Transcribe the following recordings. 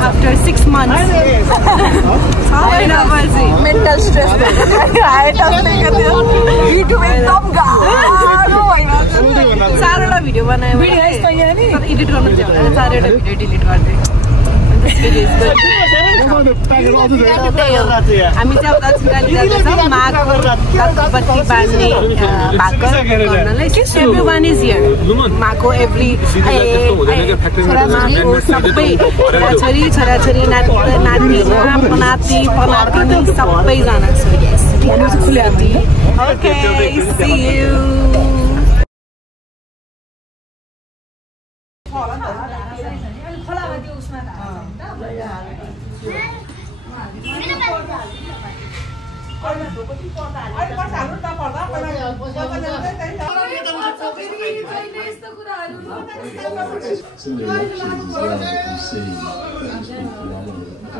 After 6 months. Mental stress. Video बनायो edit गर्नु थियो चारवटा भिडियो डिलिट गर्दै हामी चाहिँ अब दक्षिणकाली जाँदैछौँ माघको बत्ती बाल्ने भाकर गर्नलाई everyone is here माघको एभ्री माघको सबै छोराछोरी छोराछोरी नातिहरू नाति पनातिनी सबैजना okay see you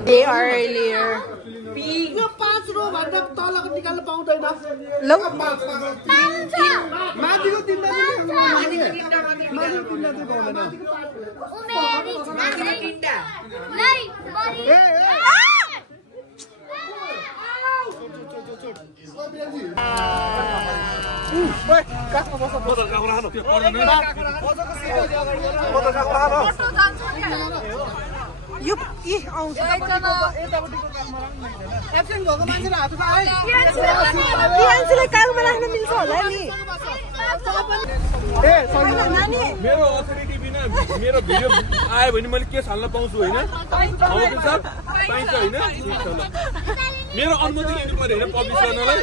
Day earlier. यो 5 रो भन्दा तलको निकाल्न पाउँदैन ल माथिको तिनटा माथिको तिनटा चाहिँ पाउँदैन माथिको तिनटा यो आउँछ एब्सेन्ट भएको मान्छेले हात उठाए प्रियान्सुले कागमा राख्न मिल्छ होला नि मेरो अथोरिटी बिना मेरो भिडियो आयो भने मैले केस हाल्न पाउँछु हैन सर पाइन्छ हैन मेरो अनुमति लिनु पर्यो हैन पब्लिस गर्नलाई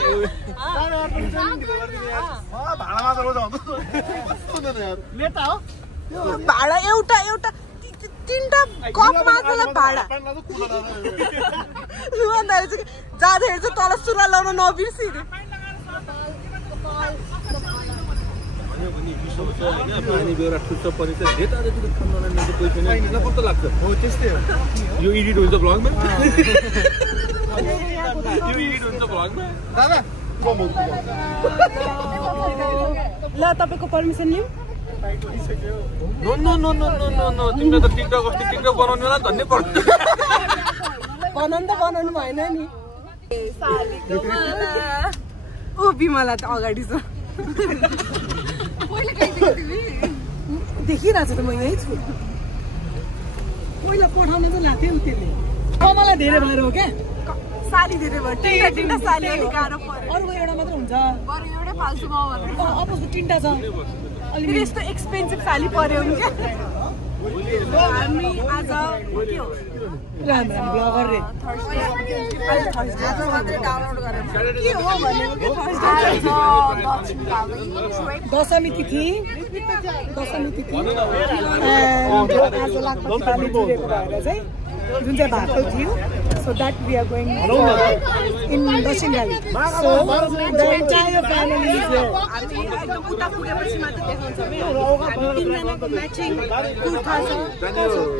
भाडामा त रोज आउँछ नेता हो भाडा एउटा एउटा तीनटा कप मात्रलाई भाडा जाँदाखेरि चाहिँ तल सुरुवा लाउन नबिर्सिने पानी बेहोरा ठुच्छ पनि त यता जति खानालाई नदिए कोही छैन कस्तो लाग्छ हो त्यस्तै हो यो एडिट हुन्छ ब्लगमा यो एडिट हुन्छ ब्लगमा दादा ल तपाईको पर्मिसन लिऊ no no no no no no no तिमीले त टिकटक अस्ति टिकटक बनाउनेलाई धन्य पर्छ बनाउनु भएन नि सालीको माला ओ बिमला त अगाडि छ पहिला कहिले तिमी देखिरहेछ त म यही छु पहिला पठाउन चाहिँ लाग्थ्यो नि त्यसले मलाई धेरै भएर हो क्या साली धेरै भयो तीनटा साली अलि गाह्रो पर्यो अरूको एउटा मात्र हुन्छ बरु एउटै फाल्सुमा भनेर अपोजको तीनटा छ अलि यस्तो एक्सपेन्सिभ साली पर्यो नि क्या हामी आज के हो राम्रो ब्लगर रे के हो भनेको के दशमी तिथि आज लाग्छ पानी जुरेको भएर चाहिँ जुन चाहिँ भएको थियो so that we are going in Dashingari so the entire family is here हामी एकदम उता पुगेपछि मात्र देखाउँछ हामी तीनजनाको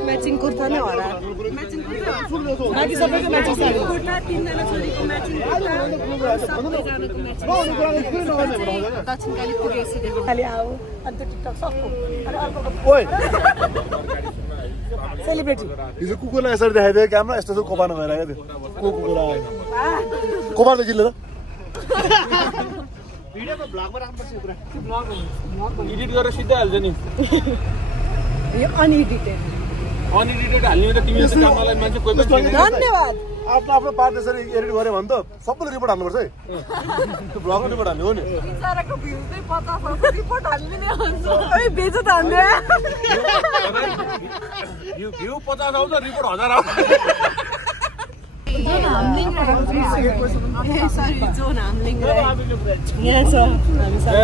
म्याचिङ कुर्ता नै होला म्याचिङ कुर्ता बाकी सबैको म्याचिङ साडी कुर्ता तीनजना छोरीको म्याचिङ कुर्ता सबैजनाको म्याचिङ दक्षिणकाली पुगेपछि देखो खाली आऊ अन्त टिकटक सक्छौ अरे अर्को ओइ सेलिब्रिटी हिजो कुकुरलाई यसरी देखाइदियो क्यामेरा यस्तो चाहिँ कोपानो भइरहेको थियो कुकुर आएन कोपार त किल्ले र भिडियोको ब्लगमा राख्नुपर्छ पुरा एडिट गरेर सिधै हाल्छ नि यो अनएडिटेड हाल्ने त तिमीले त कामलाई मान्छे कोही पनि धन्यवाद आफ्नो पार्ट यसरी एडिट गरे भने त सबैले रिपोर्ट हाल्नुपर्छ है त्यो ब्लगमा रिपोर्ट हाल्ने हो नि बिचाराको भ्यू चाहिँ 50 रिपोर्ट हाल्ने नै हुन्छ ओइ बेचो त हाल्ने यो भ्यू 50 आउँछ रिपोर्ट 1000 आउँछ जोन हामलिङ सरी जोन हामलिङ यहाँ छ हामीसँग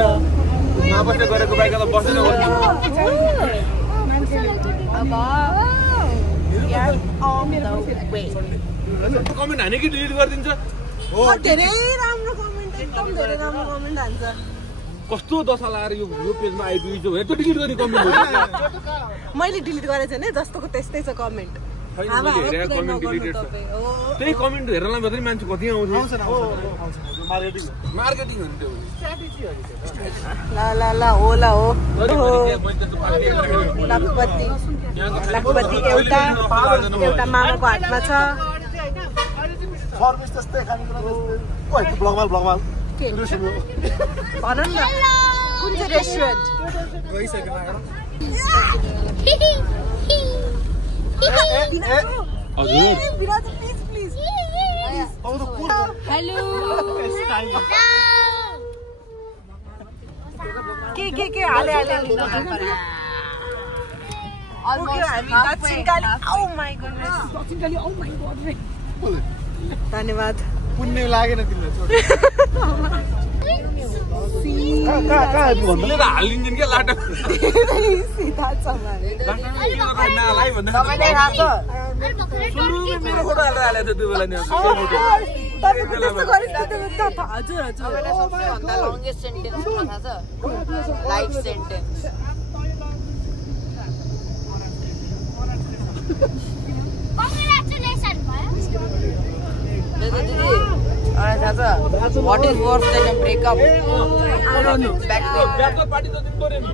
नबस्ने गरेको बाइक त बस्दैन अब यार कमेन्ट हाने कि डिलिट गरिदिन्छ धेरै राम्रो कमेन्ट एकदम धेरै राम्रो कमेन्ट हान्छ कस्तो दशा लाएर यो पेजमा आइपुग्यो भने त डिलिट गर्ने कमेन्ट हो मैले डिलिट गरेको छैन जस्तोको त्यस्तै छ कमेन्ट छैन मैले हेरेको कमेन्ट डिलिटेड छ त्यही कमेन्ट हेर्नलाई मात्रै मान्छे कति आउँछ मार्केटिङ हो नि त्यो ल होला हो लखपति एउटा मामाको हातमा छ सर्भिस त्यस्तै खानेकुरा ब्लगमा के भन न कुन चाहिँ रेस्टुरेन्ट विराज प्लिज हेलो के हाले धन्यवाद पुण्य लागेन तिमीलाई हालिदिन्छ क्या लाटो मेरो फोटो हालेर हालेको थियो त्यो बेला नि What is worse than a breakup? I don't know. Bachelor party to दिन परे नि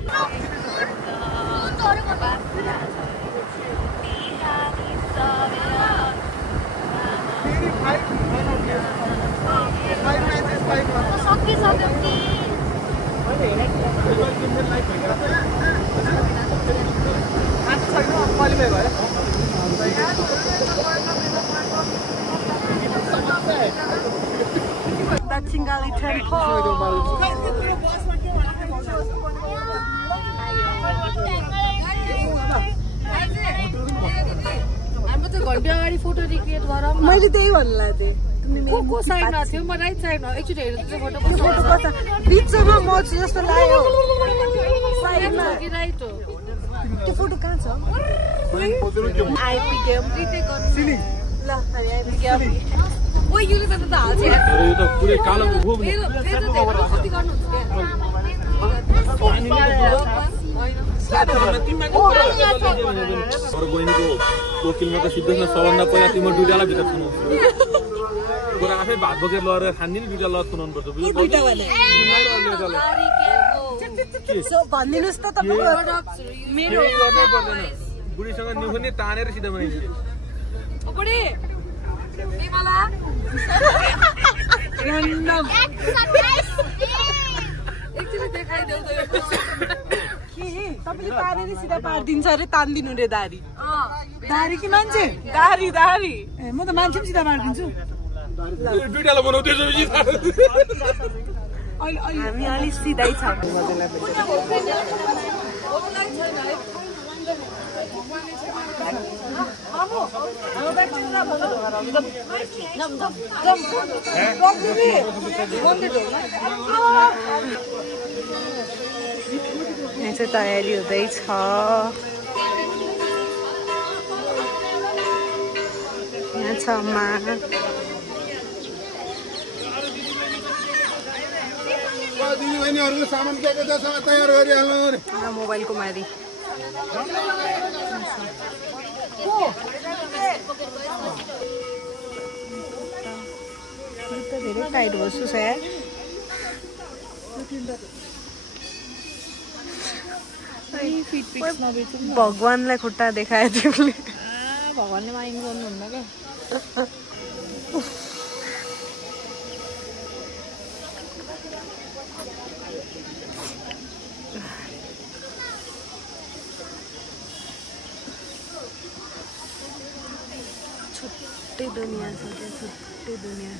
Singali temple. घन्टा अगाडि फोटो रिक्रिएट गरौँ मैले त्यही भन्नु लाग्थेँ को साइडमा थियो म राइट साइडमा एकचोटि हेर्नु त्यो फोटो कता बिचमा म जस्तो लाग्यो साइडमा कि राइट हो त्यो फोटो कहाँ छ आइपुग्यो ल आइपुग्यो ओ युले त हाल्छ यार यो त पुरै कालो हो मेरो कति गर्नुहुन्छ वकिलमा त सिद्धेश्वर सबभन्दा पहिला तिम्रो दुईटालाई भित्र सुनाउँछु बरु आफै भात बोकेर लगेर खान्दिन दुईटा लत सुनाउनु पर्छ भनिदिनुहोस् त मेरो बुढीसँग निखो नि तानेर सिधा बनाइदिन्छ तपाईँले तानेर सिधा पारिदिन्छ अरे तानिदिनु रे दारी दारी कि मान्छे दारी दारी ए म त मान्छे पनि सिधा पारिदिन्छु दुईटालाई बनाउँदैछु हामी अलिक सिधै छ यहाँ चाहिँ तयारी हुँदैछ यहाँ छ अम्मा दिदीबहिनीहरुको सामान के छ तयार गरिहाल्नु मोबाइलको मारी धेरै टाइट बस्छु यार भगवानलाई खुट्टा देखायो तिमीले भगवानले माइन्ड गर्नुहुन्न क्या छुट्टै दुनिया छ क्या छुट्टै दुनिया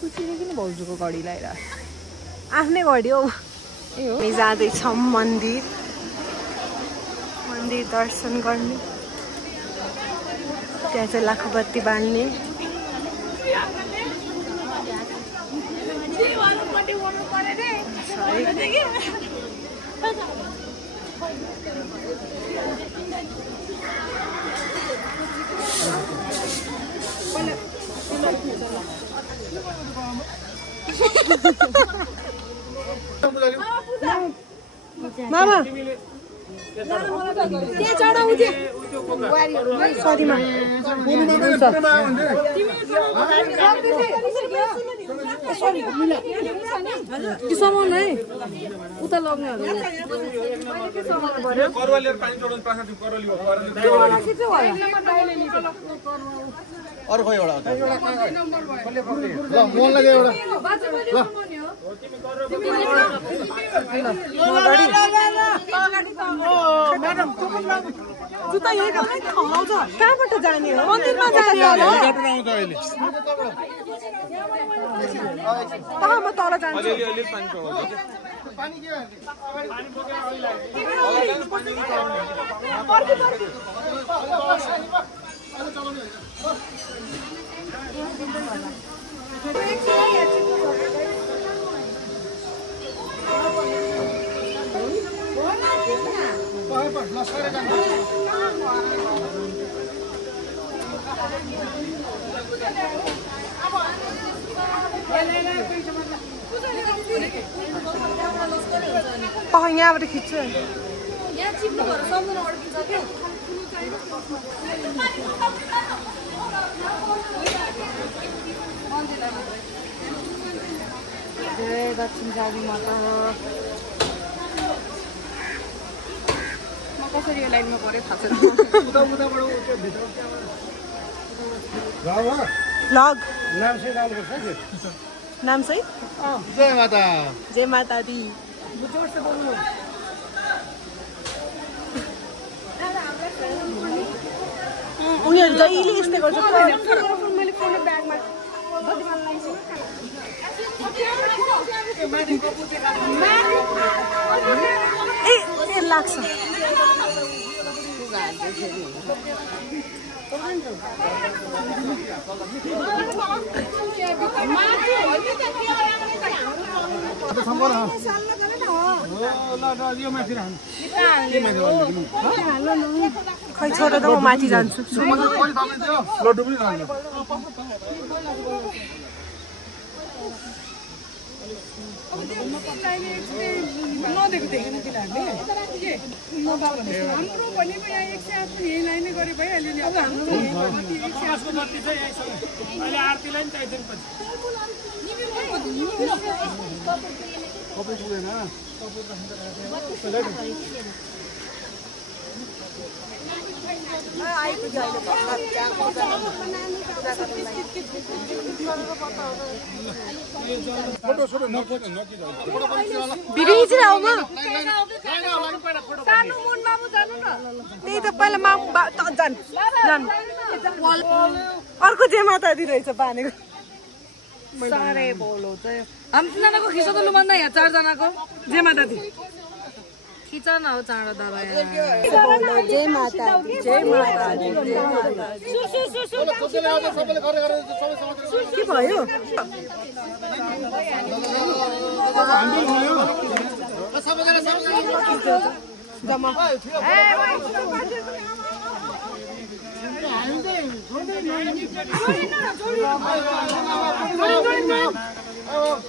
खुसीले किन भाउजूको घडी लगाएर आफ्नै घडी हो हामी जाँदैछौँ मन्दिर दर्शन गर्ने त्यहाँ चाहिँ लाखबत्ती बाल्ने मामा के चढाउ दे सरीमा सरी मिला के सामान है उता लग्ने करवालिएर पानी चढाउनु पाछ त्यो करवाली हो अरु खोइ एउटा ल मोल लगे एउटा म्याडम जुत्ता यही कहाँ खलाउँछ कहाँबाट जाने हो मन्दिरमा जाने हो म तल जान्छु अलि पानी चढाउँछ पानी के यहाँबाट खिच्छु यहाँ चिप्लो भएर सम्झना अड्किन्छ क्या जय दक्षिण काली माता म कसरी यो लाइनमा परे थाहा छैन लग नाम से डाल के नाम सही जय माता जय माता दी उनीहरू जहिले यस्तै गर्छ मैले फोन ब्यागमा ए लाग्छ खै छोडेर त म माथि जान्छु नदेको देखेन तिनीहरूले हाम्रो भनेको यहाँ 108 यही लाइनै गरे भइहाल्यो नि अब हाम्रो आरतीलाई नि चाहिँदैन त्यही त पहिला मामु अर्को जे माता दिइरहेछ पानीको साह्रै बोलो चाहिँ हामी तिनीहरूको खिच्छ त लुभन्दा यहाँ 4 जनाको जे माता दि खिच न हो चाँडो दबाई जय माता जय माता के भयो जमा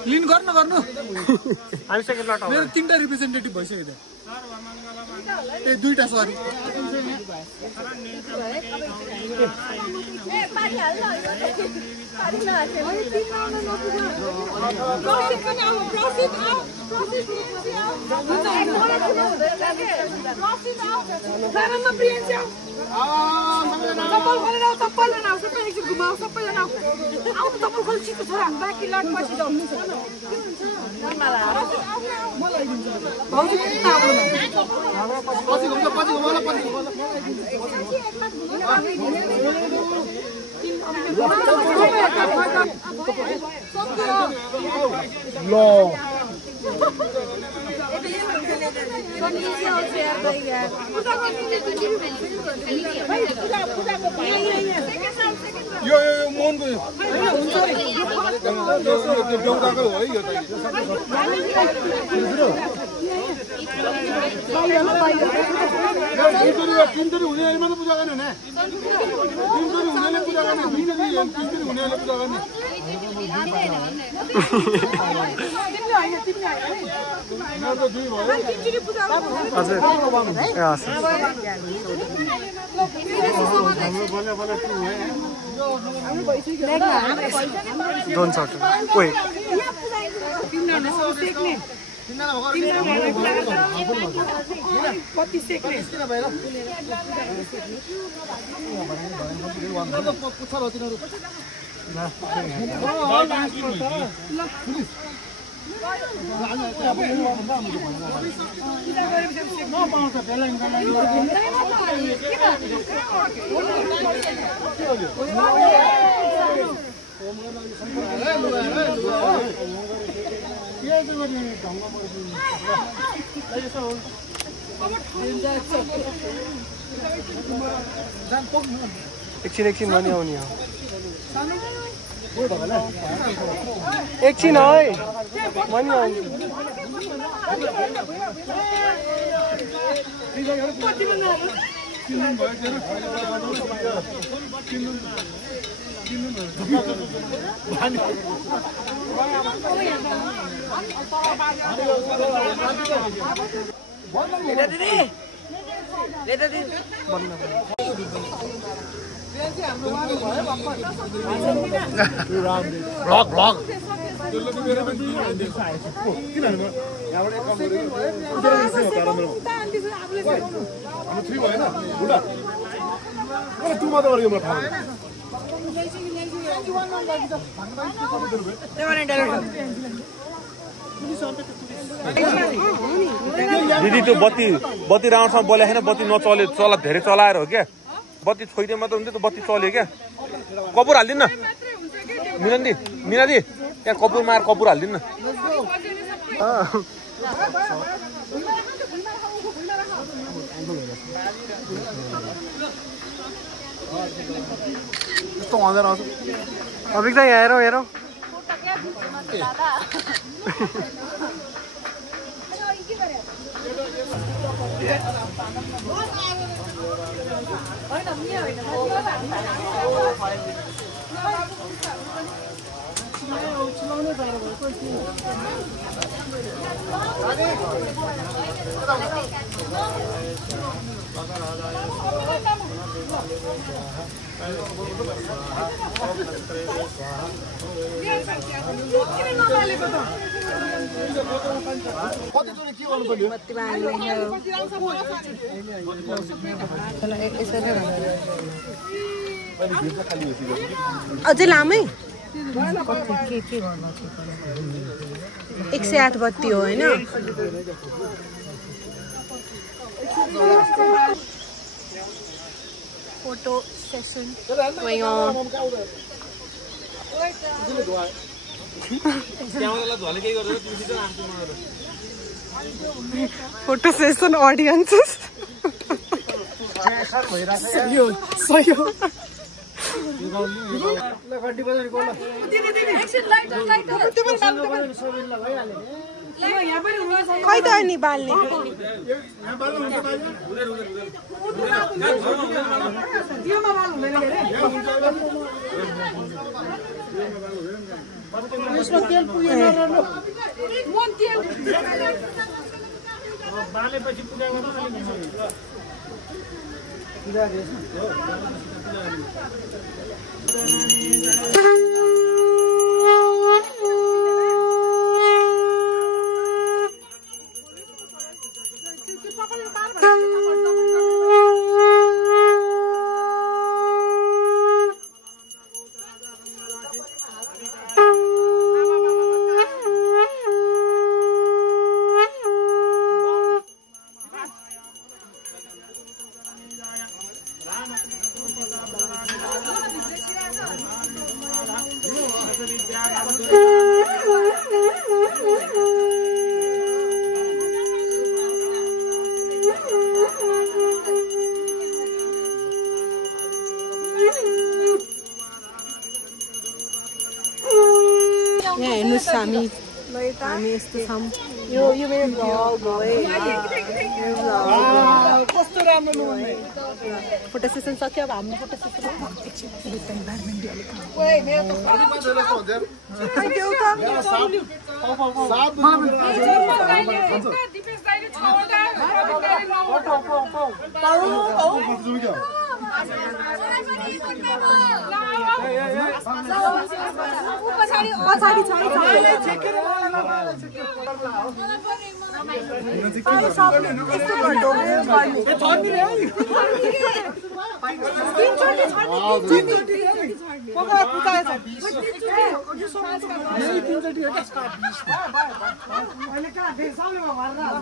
लिन गर्नु हामी सेकेन्ड लट मेरो 3टा रिप्रेजेन्टेटिभ भइसक्यो त्यहाँ ए 2टा सरी यो मोहनको बेउराको हो है यो त तीनचोटि हुनेले मात्र पूजा गर्ने हुने तीनचोटि हुनेले पूजा गर्ने तीनचोटि हुनेले पूजा गर्ने दोन शॉट ओए एकछिन मनी आउने हो एकछिन है मनी आउने ब्लग दिदी त्यो बत्ती राउन्डसम्म बोले छैन बत्ती नचले चला धेरै चलाएर हो क्या बत्ती छोइदिए मात्र हुन्थ्यो त्यो बत्ती चल्यो क्या कपुर हालिदिनु न मिनादी त्यहाँ कपुरमा आएर कपुर हालिदिनु न यस्तो अँधेर आउँछ अभिक त यहाँ हेरौँ कतिचोटि के गर्नु पर्यो अझै लामै 108 बत्ती हो हैन photo session photo session audiences खै त नि बाल्ने बालेपछि पूजा गर्नु हेर्नुस् हामी हामी यस्तो छौँ यो मेरो भ्लग हो है कस्तो राम्रो नहुने फोटो सेसन सक्यो अब हाम्रो फोटो सेसन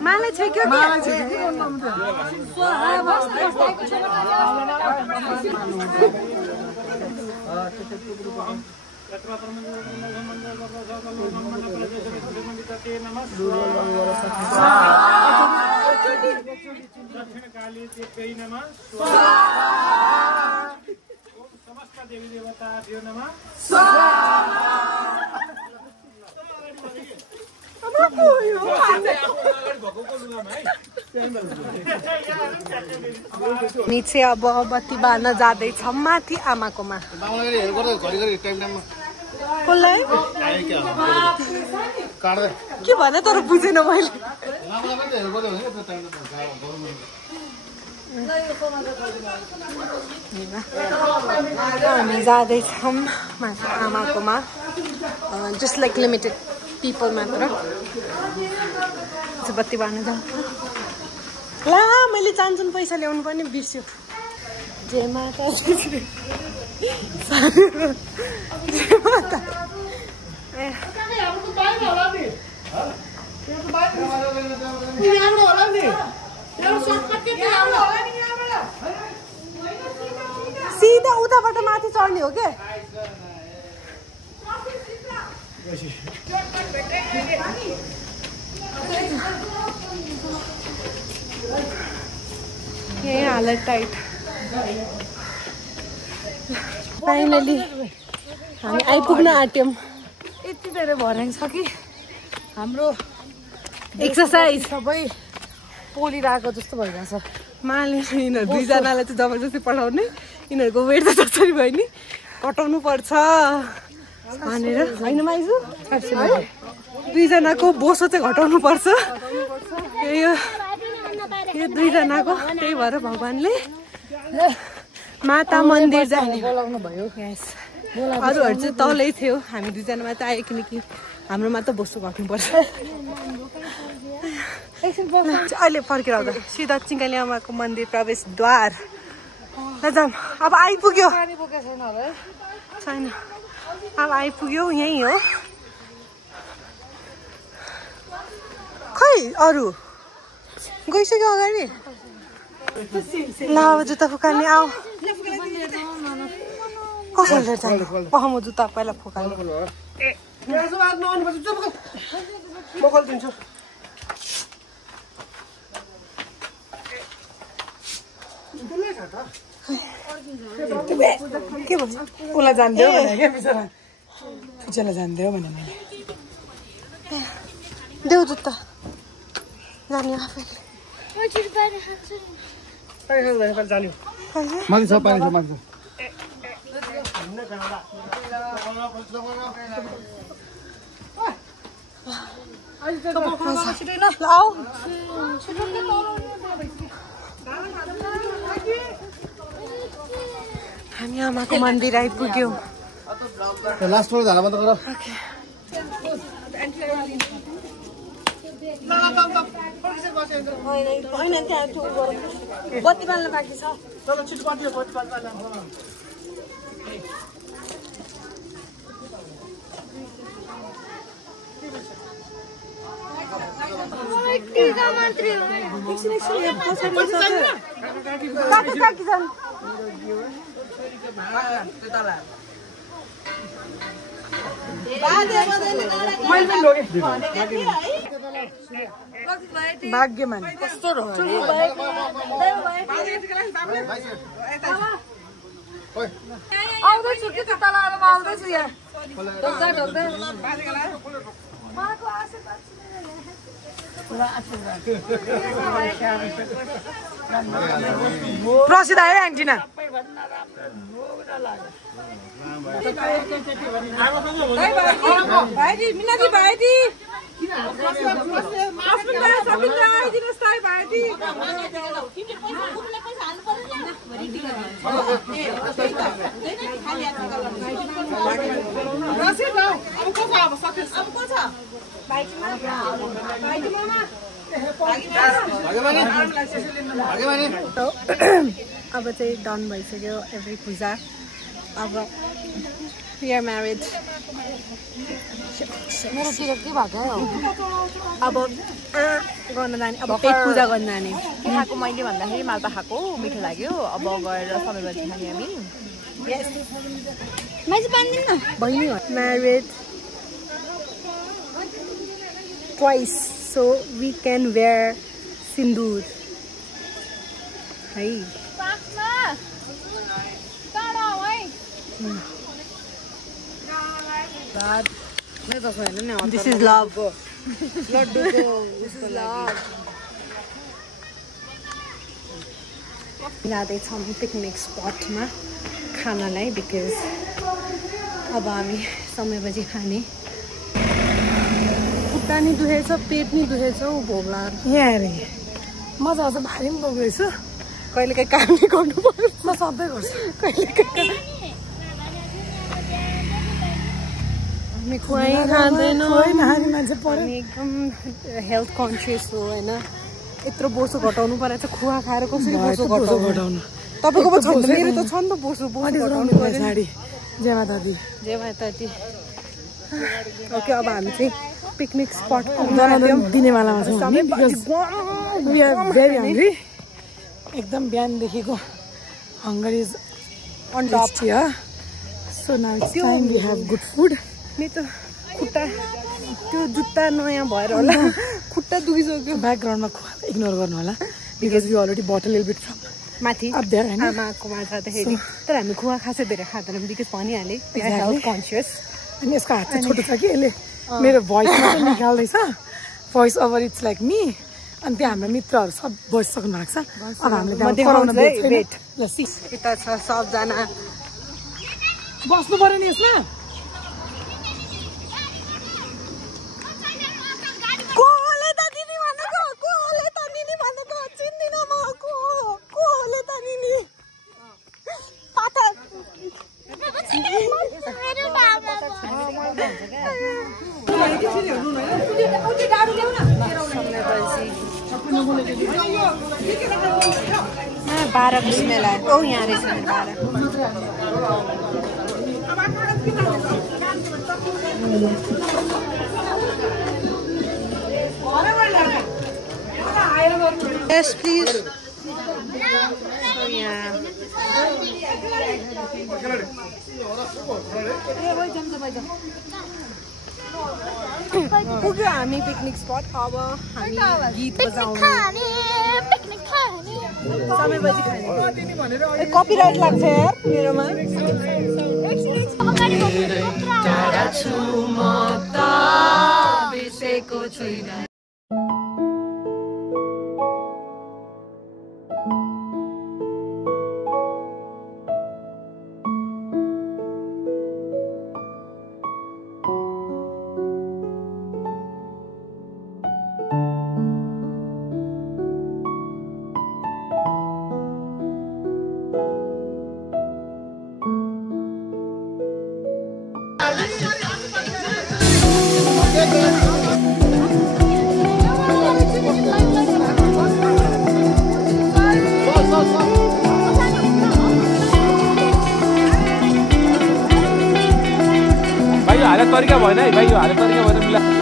मलाई छेक्यो देवी देवता नमः मिचे अब बत्ती बाल्न जाँदैछौँ माथि आमाकोमा कसलाई के भने तर बुझेन मैले हामी जाँदैछौँ माथि आमाकोमा जस्ट लाइक लिमिटेड पिपल मात्र बत्ती बाल्न जाउँ ला मैले चान्चुन पैसा ल्याउनु पनि बिर्स्यो जय माता जय माता सिधा उताबाट माथि चढ्ने हो क्या यही हालत टाइट फाइनली हामी आइपुग्न आँट्यौँ यति धेरै भर्याङ छ कि हाम्रो एक्सर्साइज सबै पोलिरहेको जस्तो भइरहेछ माले यिनीहरू दुईजनालाई चाहिँ जबरजस्ती पठाउने यिनीहरूको वेट त जसरी भयो नि कटाउनु पर्छ भनेर होइन माइजू दुईजनाको बोसो चाहिँ घटाउनु पर्छ यो दुईजनाको त्यही भएर भगवान्ले माता मन्दिर जाने बोलाउनु भयो अरूहरू चाहिँ तलै थियो हामी दुईजना मात्र आयो किनकि हाम्रोमा त बोसो घट्नुपर्छ अहिले फर्केर आउँदा सिधा चिङ्गाली आमाको मन्दिर प्रवेशद्वार ल जाऊँ अब आइपुग्यो छैन अब आइपुग्यो यहीँ हो खै अरू गइसक्यो अगाडि ल अब जुत्ता फुकाल्ने आऊ कसरी जाने म जुत्ता पहिला फुकाल्ने के भन्छ उसलाई जान्दै हो भने क्या बिचरा फुचेलाई जान्दै हो भने मैले देऊ जुत्ता जाने आफै माथि छ पानी छ माथि हामी आमाको मन्दिर आइपुग्यौँ लास्ट वाला झाला बन्द गर होइन त्यहाँ बत्ती बाल्न बाँकी छ भाग्यमान आउँदैछु कि त तल आउँदैछु यहाँ ढोक्दा ढोक्दै प्रसिद्ध आयो एन्टिना भाइजी मिनाजी भाइजी अब चाहिँ डन भइसक्यो एभ्री पूजा अब we are married मेरो तिर के भएको हो अब गर्न जाने अब पेट पूजा गर्न जाने के खाएको मैले भन्दाखेरि मालपा खाएको मिठो लाग्यो अब गएर समयपछि खाने हामी बहिनी married twice so we can wear sindoor है This is love. जाँदैछौँ पिकनिक स्पटमा खानालाई बिकज अब हामी समयपछि खाने खुट्टा नि दुखेछ पेट नि दुखेछ भोक लाग्यो यहाँ अरे मजा आउँछ भारी पनि बोक्दैछु कहिलेकाहीँ काम नै गर्नु पर्यो म सधैँ गर्छु कहिलेकाहीँ हामी खुवाइ खाँदैन हामी एकदम हेल्थ कन्सियस हो होइन यत्रो बोसो घटाउनु परेको छ खुवा खाएर कसरी बोसो घटाउनु तपाईँको छ मेरो त छ नि त बोसो घटाउनु पर्यो जेमा दादी ओके अब हामी चाहिँ पिकनिक स्पट दिनेवालामा छौँ एकदम बिहानदेखिको hunger is on top so now it's time we have good food मेरो त खुट्टा त्यो जुत्ता नयाँ भएर होला खुट्टा दुखिसक्यो ब्याकग्राउन्डमा खुवा इग्नोर गर्नु होला बिकज वी अलरेडी बट लिल बिट फ्रम माथि आमाकोमा जाँदाखेरि तर हामी खुवा खासै धेरै खाँदैनौँ बिकज भनिहालेँ हेल्थ कन्सियस अनि यसको हात चाहिँ छोटो छ कि यसले मेरो भोइस मात्रै निकाल्दैछ voice over it's like me अनि त्यहाँ हाम्रो मित्रहरू सब बसिसक्नु भएको छ अब हामीले यता छ सबजना बस्नु पर्यो नि यसमा बाह्र बिस्मेल ओ यहाँ रहेछ Yes, please. पुग्यो हामी पिकनिक स्पट अब हामी गीत बजाउने समयपछि खाने कपिराइट लाग्छ यार मेरोमा तरिका भएन है भाइ यो हाले तरिका भएन मिला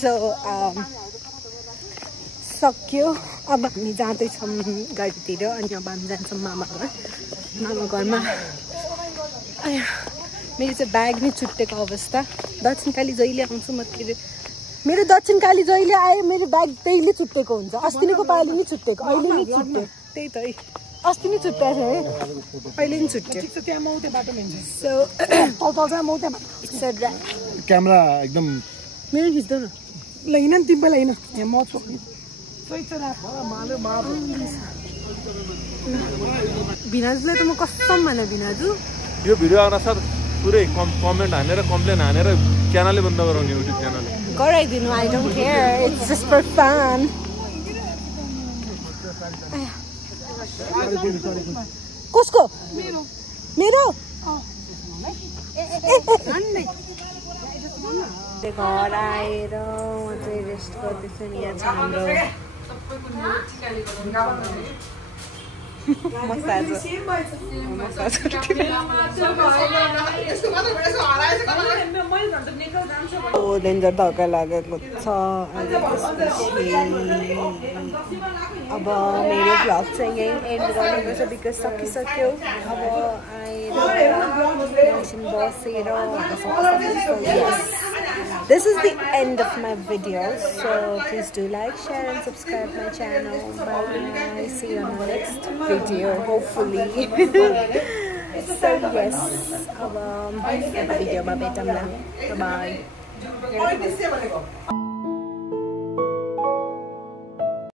सो सक्यो अब हामी जाँदैछौँ गाडीतिर अनि अब हामी जान्छौँ मामा घरमा मेरो चाहिँ ब्याग नै छुट्टेको अवस्था दक्षिणकाली जहिले आउँछु म मेरो दक्षिणकाली जहिले आयो मेरो ब्याग त्यहीले छुट्टेको हुन्छ अस्तिको पालि नै छुट्टेको अहिले नै छुट्यो त्यही त है अस्ति नै छुट्टाएको थियो है अहिले नि छुट्यो त्यहाँ मौते बाटो हिँड्छ सो क्यामेरा एकदम मेरो खिच्दो न ल हिँड नि तिमीलाई हिँड यहाँ म छु भिनाजुलाई त म कसम भने भिनाजु यो भिडियो आउन साथ पुरै कमेन्ट हानेर कम्प्लेन हानेर च्यानलै बन्द गराउने युट्युब च्यानल गराइदिनु I don't care it's just for fun कसको मेरो घर आएर म चाहिँ रेस्ट गर्दैछु नि यहाँ छ हाम्रो डेन्जर धक्का लागेको छ अब मेरो भ्लग चाहिँ यही एन्ड गर्नुपर्छ बिकज सकिसक्यो अब आएर बसेर This is the end of my video, so please do like, share and subscribe my channel. Bye. See you on the next video, hopefully. So yes, video ma betamla. Bye.